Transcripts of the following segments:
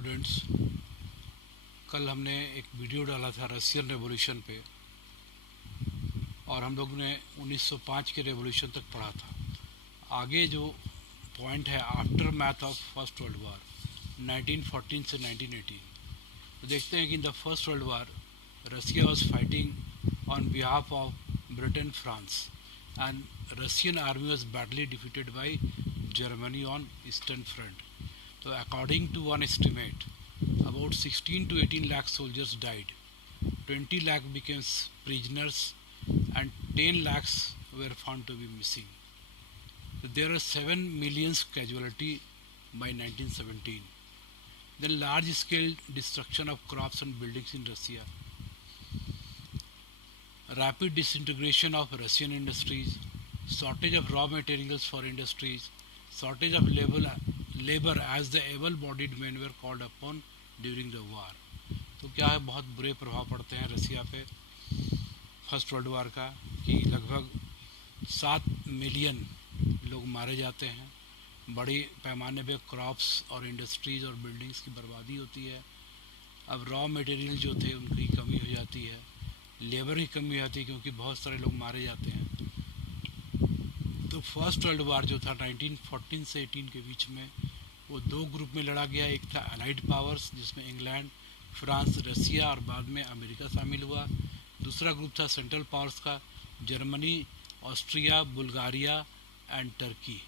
Students, कल हमने एक वीडियो डाला था रशियन रेवोल्यूशन पे और हम लोग ने 1905 के रेवोल्यूशन तक पढ़ा था। आगे जो पॉइंट है after math of first world war 1914 से 1918, तो देखते हैं कि in the first world war Russia was fighting on behalf of Britain France and Russian army was badly defeated by Germany on eastern front. So according to one estimate, about 16 to 18 lakh soldiers died, 20 lakh became prisoners and 10 lakhs were found to be missing. So there are 7 million casualty by 1917. Then large scale destruction of crops and buildings in Russia. Rapid disintegration of Russian industries, shortage of raw materials for industries, shortage of labor as the able-bodied men were called upon during the war. तो क्या है, बहुत बुरे प्रभाव पड़ते हैं रसिया पे first world war का कि लगभग 7 मिलियन लोग मारे जाते हैं, बड़ी पैमाने पे क्रॉप्स और इंडस्ट्रीज़ और बिल्डिंग्स की बर्बादी होती है। अब रॉ मटेरियल जो थे उनकी कमी हो जाती है, लेबर की कमी हो जाती है क्योंकि बहुत सारे लोग मारे जाते हैं। तो फर्स्ट वर्ल्ड वार जो था 1914 से 18 के बीच में वो दो ग्रुप में लड़ा गया। एक था अलाइड पावर्स जिसमें इंग्लैंड, फ्रांस, रसिया और बाद में अमेरिका शामिल हुआ। दूसरा ग्रुप था सेंट्रल पावर्स का, Germany, Austria, Bulgaria and Turkey.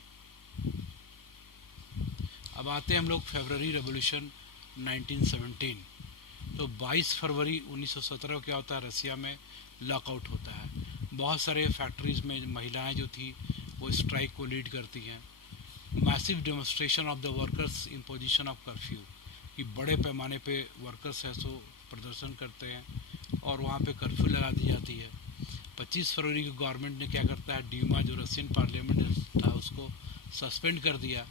अब आते हैं हम लोग फरवरी रेवोल्यूशन 1917। तो 22 फरवरी 1917 को क्या होता है, रसिया में लॉकआउट होता है। बहुत सारे फैक्ट्रीज़ में महिलाएं जो थी वो स्ट्राइक को लीड करती हैं। Massive demonstration of the workers in position of curfew, कि बड़े पैमाने पे वर्कर्स है सो प्रदर्शन करते हैं और वहाँ पे कर्फ्यू लगा दी जाती है। 25 फरवरी को गवर्नमेंट ने क्या करता है, ड्यूमा जो रशियन पार्लियामेंट था उसको सस्पेंड कर दिया।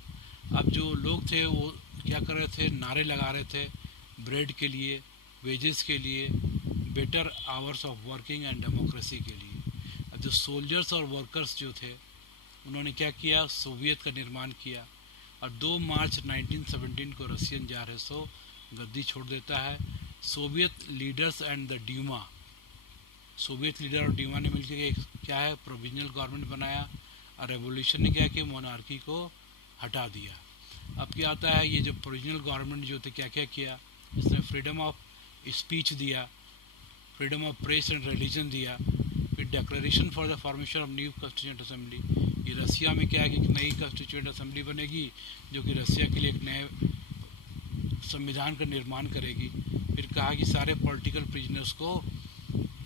अब जो लोग थे वो क्या कर रहे थे, नारे लगा रहे थे ब्रेड के लिए, वेजेस के लिए, better hours of working and democracy के लिए। अब जो सोल्जर्स और वर्कर्स जो थे उन्होंने क्या किया, सोवियत का निर्माण किया और 2 मार्च 1917 को रशियन जार है सो गद्दी छोड़ देता है। Soviet leaders and the Duma, Soviet leader और ड्यूमा ने मिलकर एक क्या है प्रोविजनल गवर्नमेंट बनाया और रेवोल्यूशन ने क्या किया, मोनार्की को हटा दिया। अब क्या आता है, ये जो प्रोविजनल गवर्नमेंट जो थे क्या क्या किया, इसने फ्रीडम ऑफ स्पीच दिया, freedom of press and religion दिया, फिर declaration for the formation of new constituent assembly. ये रसिया में क्या है कि एक नई कॉन्स्टिट्यूएंट असेंबली बनेगी जो कि रसिया के लिए एक नए संविधान का निर्माण करेगी। फिर कहा कि सारे पॉलिटिकल प्रिजनर्स को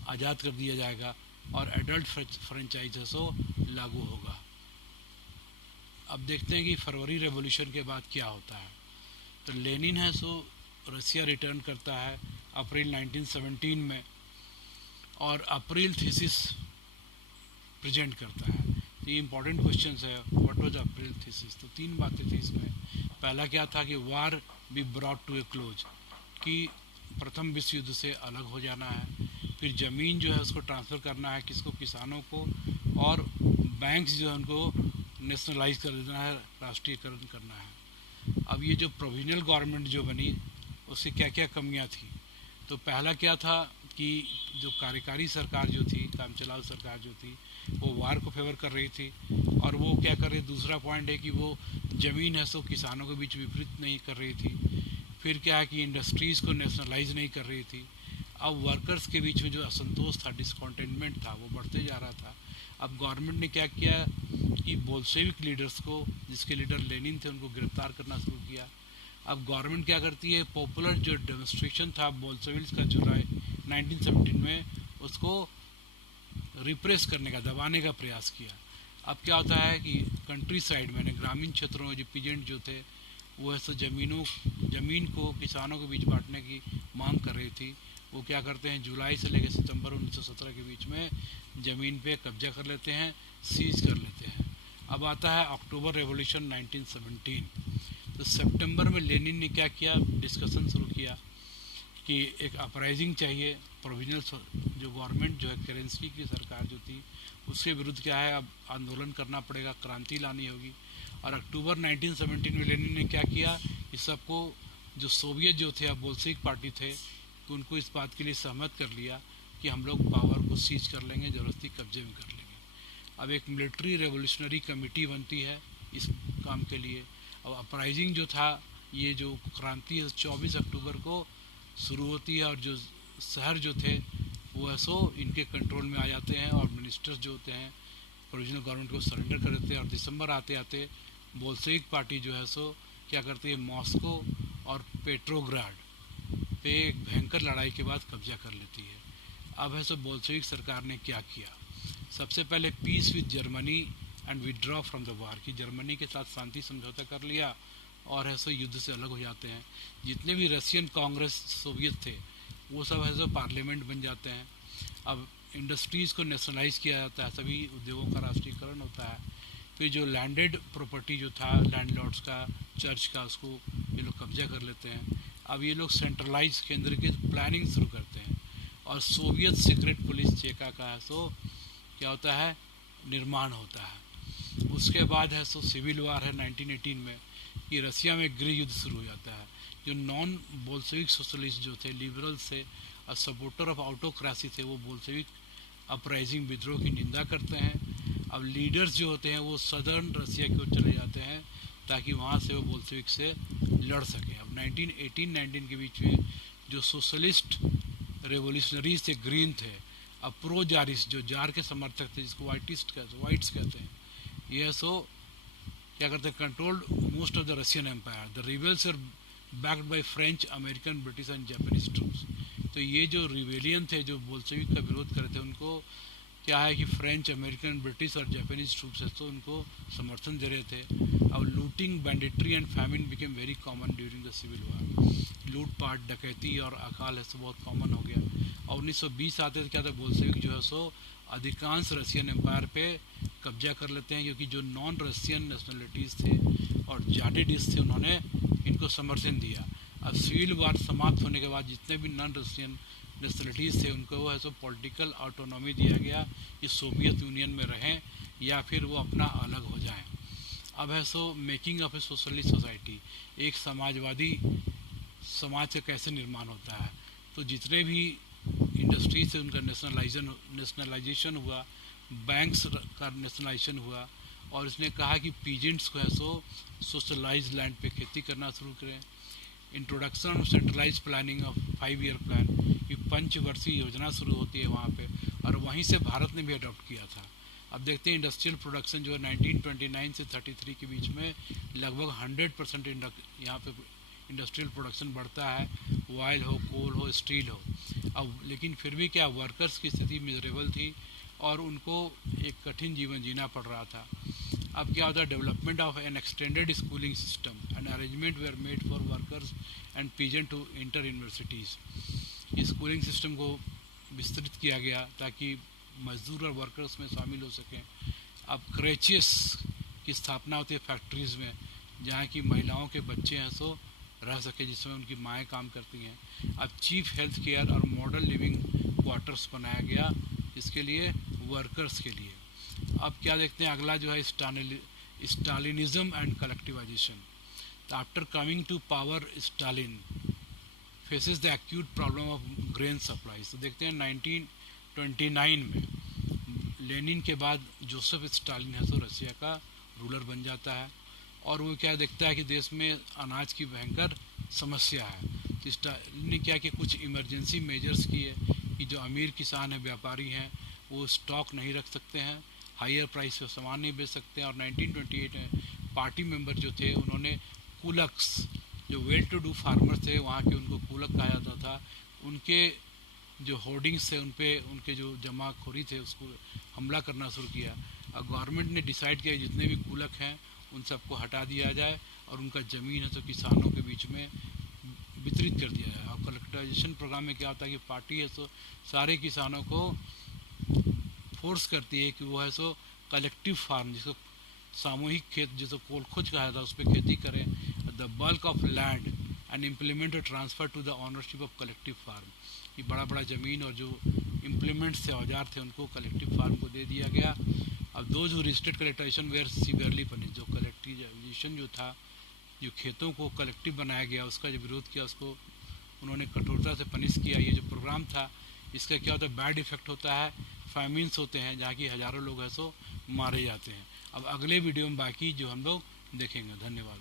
आज़ाद कर दिया जाएगा और एडल्ट फ्रेंचाइजेस लागू होगा। अब देखते हैं कि फरवरी रेवोल्यूशन के बाद क्या होता है। तो लेनिन है सो रसिया रिटर्न करता है अप्रैल 1917 में और अप्रैल थीसिस प्रेजेंट करता है। तो ये इंपॉर्टेंट क्वेश्चन है, व्हाट वाज अप्रैल थीसिस। तो 3 बातें थी इसमें। पहला क्या था कि war be brought to a close, कि प्रथम विश्व युद्ध से अलग हो जाना है। फिर ज़मीन जो है उसको ट्रांसफ़र करना है, किसको, किसानों को, और बैंक्स जो है उनको नेशनलाइज कर देना है, राष्ट्रीयकरण करना है। अब ये जो प्रोविजनल गवर्नमेंट जो बनी उसकी क्या क्या कमियां थी। तो पहला क्या था कि जो कार्यकारी सरकार जो थी, काम चलाऊ सरकार जो थी, वो वार को फेवर कर रही थी और वो क्या कर रही। दूसरा पॉइंट है कि वो ज़मीन है सो किसानों के बीच वितरित नहीं कर रही थी। फिर क्या है कि इंडस्ट्रीज़ को नेशनलाइज नहीं कर रही थी। अब वर्कर्स के बीच में जो असंतोष था, डिसकॉन्टेंटमेंट था, वो बढ़ते जा रहा था। अब गवर्नमेंट ने क्या किया कि बोल्शेविक लीडर्स को, जिसके लीडर लेनिन थे, उनको गिरफ्तार करना शुरू किया। अब गवर्नमेंट क्या करती है, पॉपुलर जो डेमोन्स्ट्रेशन था बोल्शेविक्स का जुलाई 1917 में, उसको रिप्रेस करने का, दबाने का प्रयास किया। अब क्या होता है कि कंट्री साइड में, ग्रामीण क्षेत्रों में जो पीजेंट जो थे वो ऐसे ज़मीन को किसानों के बीच बांटने की मांग कर रही थी। वो क्या करते हैं, जुलाई से लेकर सितंबर 1917 के बीच में ज़मीन पे कब्जा कर लेते हैं, सीज कर लेते हैं। अब आता है अक्टूबर रेवोल्यूशन 1917। तो सितंबर में लेनिन ने क्या किया, डिस्कशन शुरू किया कि एक अपराइजिंग चाहिए, प्रोविजनल जो गवर्नमेंट जो है करेंसी की सरकार जो थी उसके विरुद्ध क्या है, अब आंदोलन करना पड़ेगा, क्रांति लानी होगी। और अक्टूबर 1917 में लेनिन ने क्या किया, इस सबको जो सोवियत जो थे, अब बोल्शेविक पार्टी थे, तो उनको इस बात के लिए सहमत कर लिया कि हम लोग पावर को सीज कर लेंगे, ज़बरदस्ती कब्जे में कर लेंगे। अब एक मिलिट्री रेवोल्यूशनरी कमेटी बनती है इस काम के लिए। अब अपराइजिंग जो था, ये जो क्रांति है 24 अक्टूबर को शुरू होती है, और जो शहर जो थे वो है सो इनके कंट्रोल में आ जाते हैं, और मिनिस्टर्स जो होते हैं प्रोविजनल गवर्नमेंट को सरेंडर कर देते हैं। और दिसंबर आते आते बोल्शेविक पार्टी जो है सो क्या करती है, मॉस्को और पेट्रोग्राड पे एक भयंकर लड़ाई के बाद कब्जा कर लेती है। अब है सो बोल्शेविक सरकार ने क्या किया, सबसे पहले peace with Germany and withdraw from the war, की जर्मनी के साथ शांति समझौता कर लिया और है सो युद्ध से अलग हो जाते हैं। जितने भी रशियन कांग्रेस सोवियत थे वो सब है सो पार्लियामेंट बन जाते हैं। अब इंडस्ट्रीज़ को नेशनलाइज किया जाता है, सभी उद्योगों का राष्ट्रीयकरण होता है। फिर जो लैंडेड प्रॉपर्टी जो था लैंडलॉर्ड्स का, चर्च का, उसको ये लोग कब्जा कर लेते हैं। अब ये लोग सेंट्रलाइज केंद्रीकृत प्लानिंग शुरू करते हैं, और सोवियत सीक्रेट पुलिस चेका का है सो क्या होता है, निर्माण होता है। उसके बाद है सो सिविल वार है 1918 में, कि रसिया में गृह युद्ध शुरू हो जाता है। जो नॉन बोल्शेविक सोशलिस्ट जो थे, लिबरल्स थे और सपोर्टर ऑफ ऑटोक्रेसी थे, वो बोल्शेविक अपराइजिंग विद्रोह की निंदा करते हैं। अब लीडर्स जो होते हैं वो सदर्न रसिया की ओर चले जाते हैं ताकि वहाँ से वो बोल्शेविक से लड़ सकें। अब 1918-19 के बीच में जो सोशलिस्ट रेवोल्यूशनरीज थे, ग्रीन थे, अब प्रो जारिस जो जार के समर्थक थे, जिसको वाइट्स कहते हैं, ये सो क्या करते हैं, controlled most of the Russian empire. The rebels are backed by French, American, British and Japanese troops. तो ये जो रिवेलियन थे जो बोल्शेविक का विरोध कर रहे थे, उनको क्या है कि फ्रेंच, अमेरिकन, ब्रिटिश और जापानीज ट्रूप्स है तो उनको समर्थन दे रहे थे। अब looting, banditry and famine became very common during the civil war. लूटपाट, डकैती और अकाल है सो बहुत कॉमन हो गया। और 1920 आते थे क्या था, बोल्शेविक जो है सो अधिकांश रशियन एम्पायर पे कब्जा कर लेते हैं, क्योंकि जो नॉन रशियन नेशनलिटीज़ थे और जाडेडिस्ट थे उन्होंने इनको समर्थन दिया। अब सिविल वार समाप्त होने के बाद जितने भी नॉन रशियन नेशनलिटीज़ थे उनको वो है सो पॉलिटिकल ऑटोनॉमी दिया गया कि सोवियत यूनियन में रहें या फिर वो अपना अलग हो जाएं। अब है so making of A socialist society, एक समाजवादी समाज का कैसे निर्माण होता है। तो जितने भी इंडस्ट्रीज से उनका नेशनलाइजेशन हुआ, बैंक्स का नेशनलाइजेशन हुआ, और इसने कहा कि पीजेंट्स को है सो सोशलाइज लैंड पे खेती करना शुरू करें। Introduction of centralize planning of 5 year plan, ये पंचवर्षीय योजना शुरू होती है वहाँ पे, और वहीं से भारत ने भी अडॉप्ट किया था। अब देखते हैं इंडस्ट्रियल प्रोडक्शन जो है 1929 से 33 के बीच में लगभग 100% यहाँ पे इंडस्ट्रियल प्रोडक्शन बढ़ता है, ऑयल हो, कोल हो, स्टील हो। अब लेकिन फिर भी क्या, वर्कर्स की स्थिति मिजरेबल थी और उनको एक कठिन जीवन जीना पड़ रहा था। अब क्या होता है, development of an extended schooling system and arrangement were made for workers and peasant to inter universities. Schooling system को विस्तृत किया गया ताकि मजदूर और वर्कर्स में शामिल हो सकें। अब क्रेचियस की स्थापना होती है फैक्ट्रीज़ में, जहाँ की महिलाओं के बच्चे हैं सो रह सके, जिसमें उनकी माएँ काम करती हैं। अब चीफ हेल्थ केयर और मॉडल लिविंग क्वार्टर्स बनाया गया इसके लिए, वर्कर्स के लिए। अब क्या देखते हैं, अगला जो है Stalinism and collectivisation. After coming to power, Stalin faces the acute problem of grain supplies. तो देखते हैं 1929 में लेनिन के बाद जोसेफ स्टालिन है तो रसिया का रूलर बन जाता है, और वो क्या देखता है कि देश में अनाज की भयंकर समस्या है। तो स्टालिन ने क्या कि कुछ इमरजेंसी मेजर्स किए कि जो अमीर किसान हैं, व्यापारी हैं, वो स्टॉक नहीं रख सकते हैं, हायर प्राइस पे सामान नहीं बेच सकते हैं। और 1928 में पार्टी मेंबर जो थे उन्होंने कुलक्स, जो वेल टू डू फार्मर्स थे वहाँ के, उनको कुलक कहा जाता था, उनके जो होर्डिंग्स थे उन पे उनके जो जमाखोरी थे उसको हमला करना शुरू किया। अब गवर्नमेंट ने डिसाइड किया जितने भी कुलक हैं उन सबको हटा दिया जाए और उनका ज़मीन है तो किसानों के बीच में वितरित कर दिया जाए। और कलेक्टिवाइजेशन प्रोग्राम में क्या होता है कि पार्टी है तो सारे किसानों को फोर्स करती है कि वो है सो कलेक्टिव फार्म, जिसको सामूहिक खेत, जिसको कोलखोज कहा जाता है, उस पर खेती करें। The bulk of land and implement transfer to the ownership of collective farm. ये बड़ा बड़ा ज़मीन और जो इम्प्लीमेंट्स थे, औजार थे, उनको कलेक्टिव फार्म को दे दिया गया। अब दो जो रिस्ट्रिक्ट कलेक्टिवेशन वेयर सीवियरली पनिश, जो कलेक्टिवाइजेशन जो था जो खेतों को कलेक्टिव बनाया गया उसका जो विरोध किया, उसको उन्होंने कठोरता से पनिश किया। ये जो प्रोग्राम था इसका क्या होता है, बैड इफ़ेक्ट होता है, फाइमिन्स होते हैं जहाँ की हज़ारों लोग हैं सो मारे जाते हैं। अब अगले वीडियो में बाकी जो हम लोग देखेंगे। धन्यवाद।